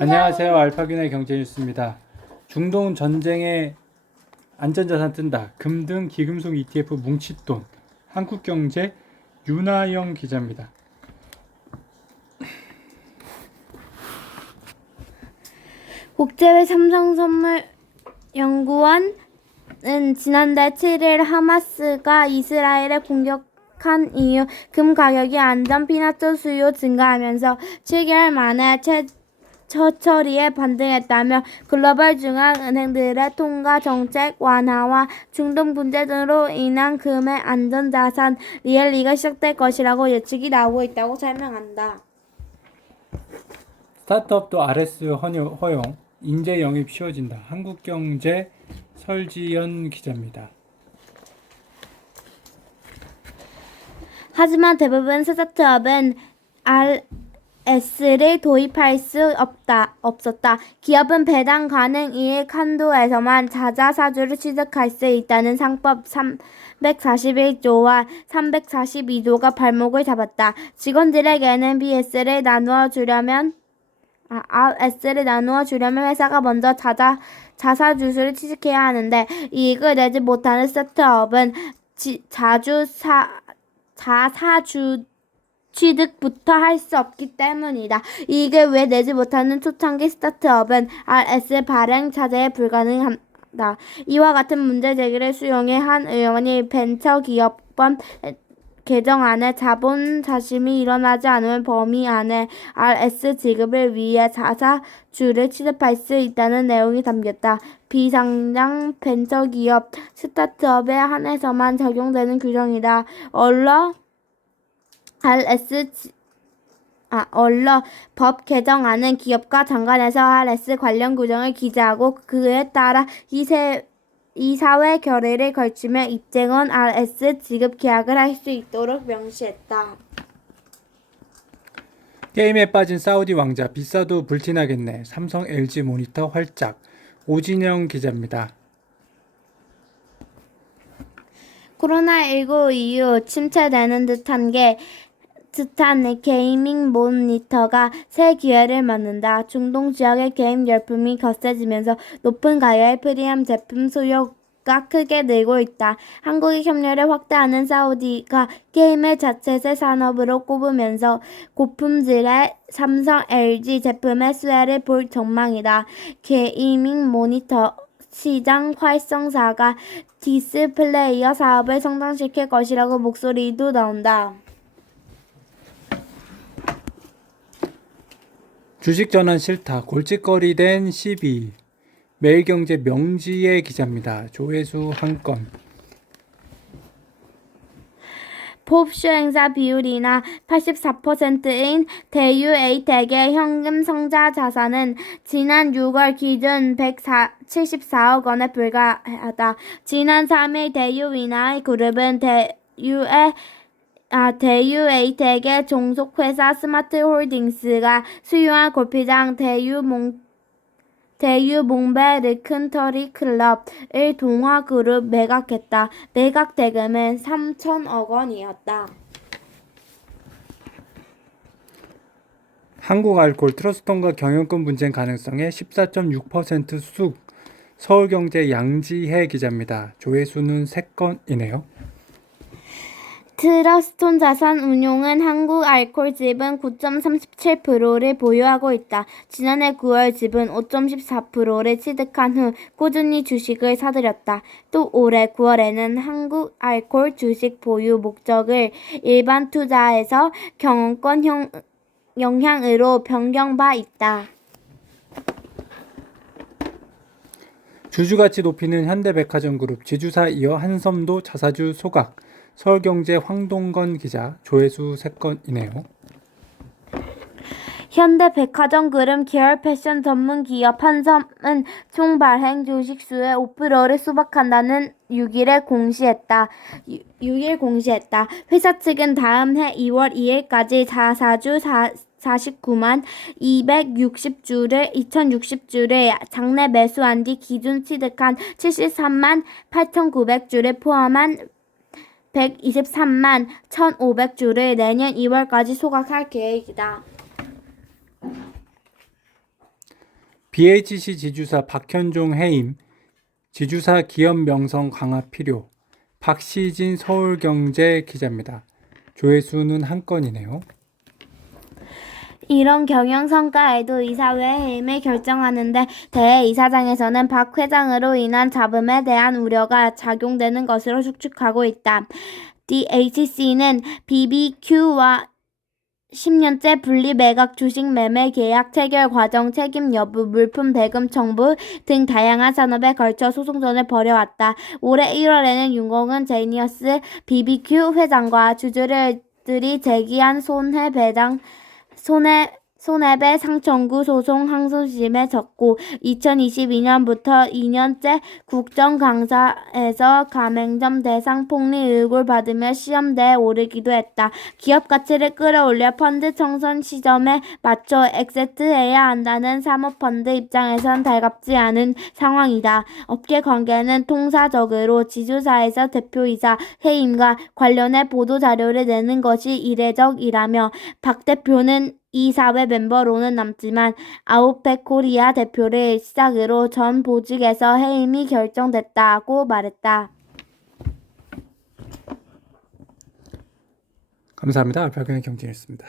안녕하세요. 알파균의 경제뉴스입니다. 중동 전쟁에 안전자산 뜬다. 금 등 기금속 ETF 뭉칫돈. 한국경제 윤하영 기자입니다. 국제회 삼성선물연구원은 지난달 7일 하마스가 이스라엘을 공격한 이후 금 가격이 안전 피난처 수요 증가하면서 7개월 만에 처처리에 반등했다며 글로벌 중앙은행들의 통화 정책 완화와 중동 분쟁 등으로 인한 금의 안전자산 리얼리가 시작될 것이라고 예측이 나오고 있다고 설명한다. 스타트업도 RS 허용, 인재 영입 쉬워진다. 한국경제 설지연 기자입니다. 하지만 대부분 스타트업은 RS를 도입할 수 없었다. 기업은 배당 가능 이익 한도에서만 자사주를 취득할 수 있다는 상법 341조와 342조가 발목을 잡았다. 직원들에게는 RS를 나누어 주려면 회사가 먼저 자사주를 취득해야 하는데 이익을 내지 못하는 스타트업은 자사주 취득부터 할 수 없기 때문이다. 이익을 왜 내지 못하는 초창기 스타트업은 RS 발행 자체에 불가능하다. 이와 같은 문제 제기를 수용해 한 의원이 벤처기업법 개정안에 자본 자심이 일어나지 않으면 범위 안에 RS 지급을 위해 자사주를 취득할 수 있다는 내용이 담겼다. 비상장 벤처기업 스타트업에 한해서만 적용되는 규정이다. 법 개정안은 기업과 장관에서 RS 관련 규정을 기재하고 그에 따라 이사회 결의를 걸치며 입증한 RS 지급 계약을 할 수 있도록 명시했다. 게임에 빠진 사우디 왕자 비싸도 불티나겠네. 삼성 LG 모니터 활짝. 오진영 기자입니다. 코로나19 이후 침체되는 듯한 게이밍 모니터가 새 기회를 맞는다. 중동 지역의 게임 열풍이 거세지면서 높은 가격의 프리미엄 제품 수요가 크게 늘고 있다. 한국의 협력을 확대하는 사우디가 게임을 자체의 산업으로 꼽으면서 고품질의 삼성, LG 제품의 수혜를 볼 전망이다. 게이밍 모니터 시장 활성화가 디스플레이어 사업을 성장시킬 것이라고 목소리도 나온다. 주식 전환 싫다. 골칫거리 된 시비. 매일경제 명지의 기자입니다. 조회수 한 건. 포브쇼 행사 비율이나 84%인 대유에이텍의 현금 성자 자산은 지난 6월 기준 174억 원에 불과하다. 지난 3일 대유이나 그룹은 대유에이텍의 종속회사 스마트홀딩스가 수유한 골프장 대유 몽베 르큰터리 클럽을 동화그룹 매각했다. 매각 대금은 3천억 원이었다. 한국알콜 트러스톤과 경영권 분쟁 가능성에 14.6% 쑥. 서울경제 양지혜 기자입니다. 조회수는 3건이네요. 트러스톤 자산운용은 한국알콜 지분 9.37%를 보유하고 있다. 지난해 9월 지분 5.14%를 취득한 후 꾸준히 주식을 사들였다. 또 올해 9월에는 한국알콜 주식 보유 목적을 일반 투자에서 경영권 영향으로 변경 바 있다. 주주가치 높이는 현대백화점그룹, 지주사 이어 한섬도 자사주 소각. 서울경제 황동건 기자. 조회수 3건이네요. 현대백화점그룹 계열 패션 전문 기업 한섬은 총 발행 주식수의 5%를 수박한다는 6일 공시했다. 회사 측은 다음 해 2월 2일까지 자사주 49만 260주를 장내 매수한 뒤 기준 취득한 73만 8,900주를 포함한 123만 1,500주를 내년 2월까지 소각할 계획이다. BHC 지주사 박현종 해임, 지주사 기업 명성 강화 필요. 박시진 서울경제 기자입니다. 조회수는 한 건이네요. 이런 경영 성과에도 이사회 해임을 결정하는데 대해 이사장에서는 박 회장으로 인한 잡음에 대한 우려가 작용되는 것으로 추측하고 있다. DHC는 BBQ와 10년째 분리 매각 주식 매매 계약 체결 과정 책임 여부 물품 대금 청구 등 다양한 산업에 걸쳐 소송전을 벌여왔다. 올해 1월에는 윤공은 제니어스 BBQ 회장과 주주들이 제기한 손해배상 청구 소송 항소심에 졌고 2022년부터 2년째 국정감사에서 가맹점 대상 폭리 의혹을 받으며 시험대에 오르기도 했다. 기업 가치를 끌어올려 펀드 청산 시점에 맞춰 엑세트해야 한다는 사모펀드 입장에선 달갑지 않은 상황이다. 업계 관계는 통사적으로 지주사에서 대표이사 해임과 관련해 보도자료를 내는 것이 이례적이라며 박 대표는 이사회 멤버로는 남지만 아웃백 코리아 대표를 시작으로 전 보직에서 해임이 결정됐다고 말했다. 감사합니다. 알파고의 경제였습니다.